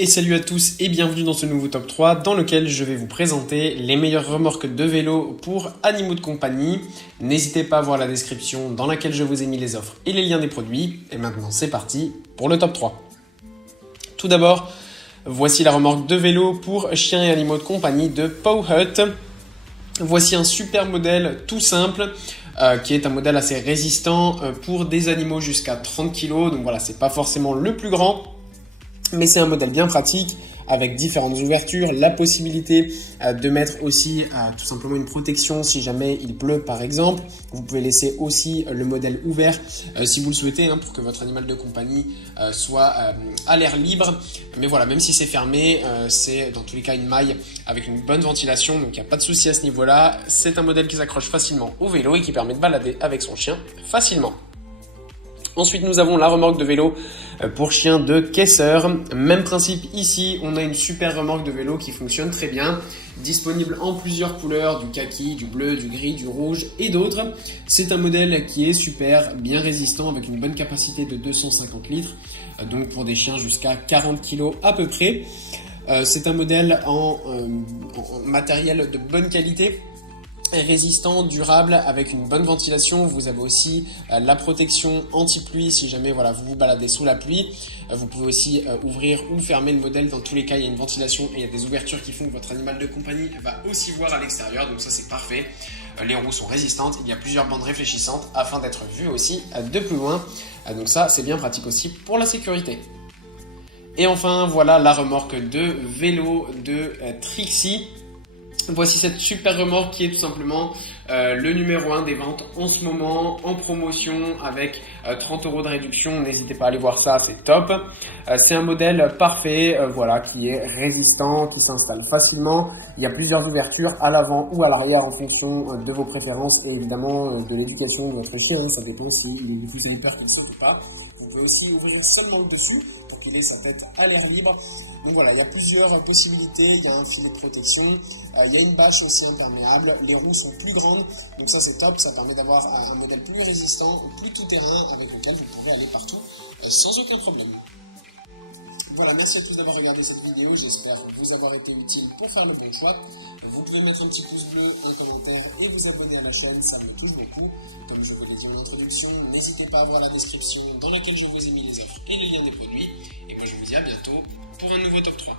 Et salut à tous et bienvenue dans ce nouveau top 3 dans lequel je vais vous présenter les meilleures remorques de vélo pour animaux de compagnie. N'hésitez pas à voir la description dans laquelle je vous ai mis les offres et les liens des produits. Et maintenant c'est parti pour le top 3. Tout d'abord, voici la remorque de vélo pour chiens et animaux de compagnie de Powhut. Voici un super modèle tout simple qui est un modèle assez résistant pour des animaux jusqu'à 30 kg. Donc voilà, c'est pas forcément le plus grand, mais c'est un modèle bien pratique avec différentes ouvertures, la possibilité de mettre aussi tout simplement une protection si jamais il pleut par exemple. Vous pouvez laisser aussi le modèle ouvert si vous le souhaitez pour que votre animal de compagnie soit à l'air libre. Mais voilà, même si c'est fermé, c'est dans tous les cas une maille avec une bonne ventilation, donc il n'y a pas de souci à ce niveau-là. C'est un modèle qui s'accroche facilement au vélo et qui permet de balader avec son chien facilement. Ensuite, nous avons la remorque de vélo pour chien de Kaiser. Même principe ici, on a une super remorque de vélo qui fonctionne très bien, disponible en plusieurs couleurs, du kaki, du bleu, du gris, du rouge et d'autres. C'est un modèle qui est super, bien résistant avec une bonne capacité de 250 litres, donc pour des chiens jusqu'à 40 kg à peu près. C'est un modèle en matériel de bonne qualité, résistant, durable, avec une bonne ventilation. Vous avez aussi la protection anti-pluie si jamais vous vous baladez sous la pluie. Vous pouvez aussi ouvrir ou fermer le modèle. Dans tous les cas, il y a une ventilation et il y a des ouvertures qui font que votre animal de compagnie va aussi voir à l'extérieur. Donc ça, c'est parfait. Les roues sont résistantes. Il y a plusieurs bandes réfléchissantes afin d'être vu aussi de plus loin. Donc ça, c'est bien pratique aussi pour la sécurité. Et enfin, voilà la remorque de vélo de Trixie. Voici cette super remorque qui est tout simplement le numéro 1 des ventes en ce moment, en promotion avec 30 € de réduction. N'hésitez pas à aller voir ça, c'est top. C'est un modèle parfait, qui est résistant, qui s'installe facilement. Il y a plusieurs ouvertures à l'avant ou à l'arrière en fonction de vos préférences et évidemment de l'éducation de votre chien. Ça dépend si vous avez peur qu'il saute ou pas. Vous pouvez aussi ouvrir seulement le dessus pour qu'il ait sa tête à l'air libre. Donc voilà, il y a plusieurs possibilités. Il y a un filet de protection, il y a une bâche aussi imperméable. Les roues sont plus grandes, donc ça c'est top. Ça permet d'avoir un modèle plus résistant, plus tout-terrain avec lequel vous pourrez aller partout sans aucun problème. Voilà, merci à tous d'avoir regardé cette vidéo. J'espère vous avoir été utile pour faire le bon choix. Vous pouvez mettre un petit pouce bleu, un commentaire et vous abonner à la chaîne, ça me touche beaucoup. Comme je vous l'ai dit en introduction, n'hésitez pas à voir la description dans laquelle je vous ai mis les offres et les liens des produits. Et moi je vous dis à bientôt pour un nouveau top 3.